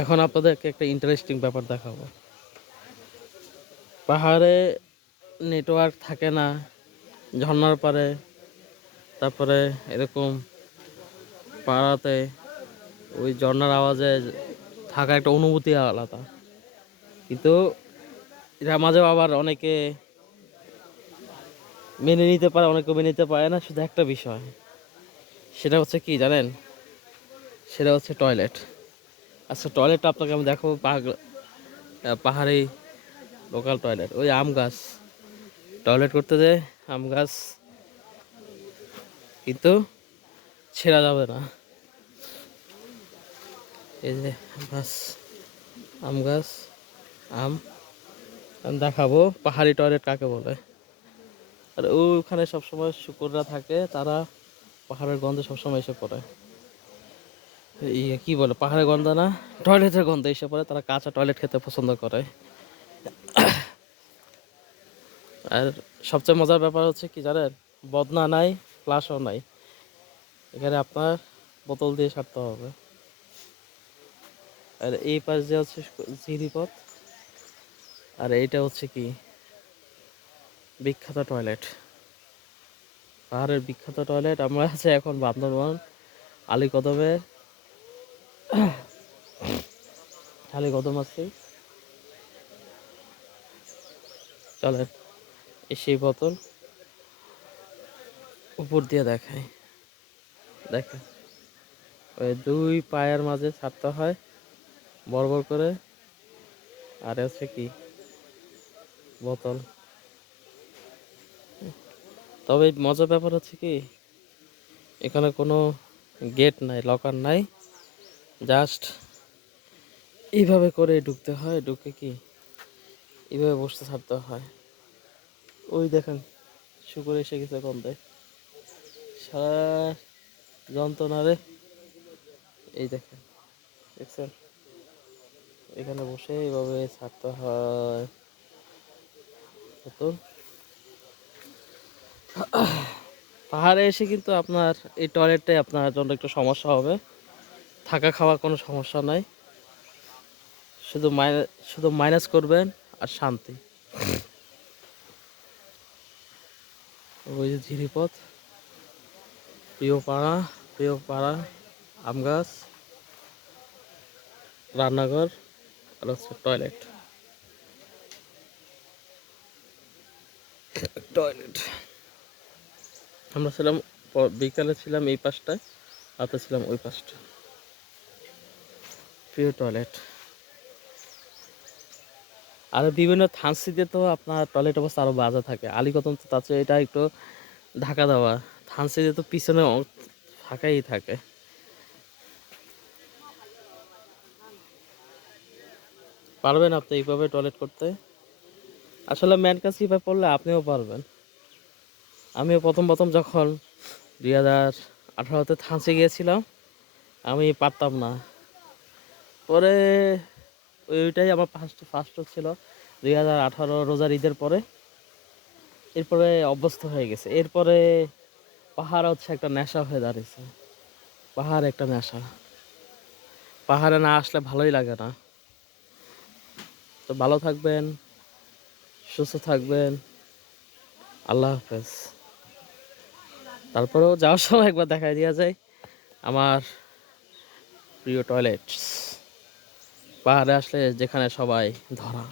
এখন আপনাদেরকে একটা ইন্টারেস্টিং ব্যাপার দেখাবো। পাহাড়ে নেটওয়ার্ক থাকে না, ঝর্ণার পারে, তারপরে এরকম পাড়াতে ওই ঝর্ণার আওয়াজে থাকা একটা অনুভূতি আলাদা। কিন্তু এটার মাঝেও আবার অনেকে মেনে নিতে পারে, অনেকে মেনে নিতে পারে না। শুধু একটা বিষয়, সেটা হচ্ছে কি জানেন? সেটা হচ্ছে টয়লেট। আচ্ছা, টয়লেটটা আপনাকে আমি দেখাবো। পাহাড়ি লোকাল টয়লেট, ওই আম গাছ, টয়লেট করতে যায় আম গাছ, কিন্তু ছেঁড়া যাবে না। এই যে গাছ, আম গাছ, আম। আমি দেখাবো পাহাড়ি টয়লেট কাকে বলে। আর ওখানে সবসময় শুকুররা থাকে, তারা পাহাড়ের গন্ধে সবসময় এসে পড়ে। কি বলে, পাহাড়ের গন্ধ না, টয়লেটের গন্ধে এসে পড়ে। তারা কাঁচা টয়লেট খেতে পছন্দ করে। আর সবচেয়ে মজার ব্যাপার হচ্ছে কি জানেন? বদনা নাই, ফ্লাশও নাই। এখানে আপনার বোতল দিয়ে সারতে হবে। আর এই পাশ দিয়ে হচ্ছে সিঁড়িপথ। আর এইটা হচ্ছে কি বিখ্যাত টয়লেট, পাহাড়ের বিখ্যাত টয়লেট। আমরা আছে এখন বান্দরবান আলীকদমে, আলীকদম আছে। চলেন এই সেই বোতল উপর দিয়ে দেখায়। দেখেন, ওই দুই পায়ের মাঝে ছাড়তে হয় বড় বড় করে। আর হচ্ছে কি বোতল। তবে মজার ব্যাপার হচ্ছে কি, এখানে কোনো গেট নাই, লকার নাই। জাস্ট এইভাবে করে ঢুকতে হয়, ঢুকে কি এইভাবে বসতে ছাড়তে হয়। ওই দেখেন শুকুর এসে গেছে গন্ধে, সারা যন্ত্রণা রে। এই দেখেন, দেখছেন? এখানে বসে এইভাবে ছাড়তে হয়। তো পাহাড়ে এসে কিন্তু আপনার এই টয়লেটটাই আপনার জন্য একটু সমস্যা হবে। থাকা খাওয়া কোনো সমস্যা নাই, শুধু মাইনাস করবেন আর শান্তি। ওই যে ঝিরিপথ, প্রিয় পাড়া, আম গাছ, রান্নাঘর, আর হচ্ছে টয়লেট। টয়লেট আমরা ছিলাম, বিকালে ছিলাম এই পাশটায়, রাতে ছিলাম ওই পাশটা। প্রিয় টয়লেট। আর বিভিন্ন থানসিতে তো আপনার টয়লেট অবস্থা আরও বাজে থাকে। আলীকদম তো তার চেয়ে এটা একটু ঢাকা দেওয়া। থানসিতে তো পিছনে ফাঁকাই থাকে। পারবেন আপনি এইভাবে টয়লেট করতে? আসলে ম্যান কাজ কীভাবে পড়লে আপনিও পারবেন। আমিও প্রথম প্রথম যখন 2018-তে থানসি গিয়েছিলাম, আমি পারতাম না। পরে ওইটাই আমার ফার্স্ট ছিল 2018 রোজার ঈদের পরে। এরপরে অভ্যস্ত হয়ে গেছে। এরপরে পাহাড় হচ্ছে একটা নেশা হয়ে দাঁড়িয়েছে। পাহাড় একটা নেশা, পাহাড়ে না আসলে ভালোই লাগে না। তো ভালো থাকবেন, সুস্থ থাকবেন, আল্লাহ হাফেজ। তারপরেও যাওয়ার সময় একবার দেখাই দেওয়া যায় আমার প্রিয় টয়লেট, পাহাড়ে আসলে যেখানে সবাই ধরা।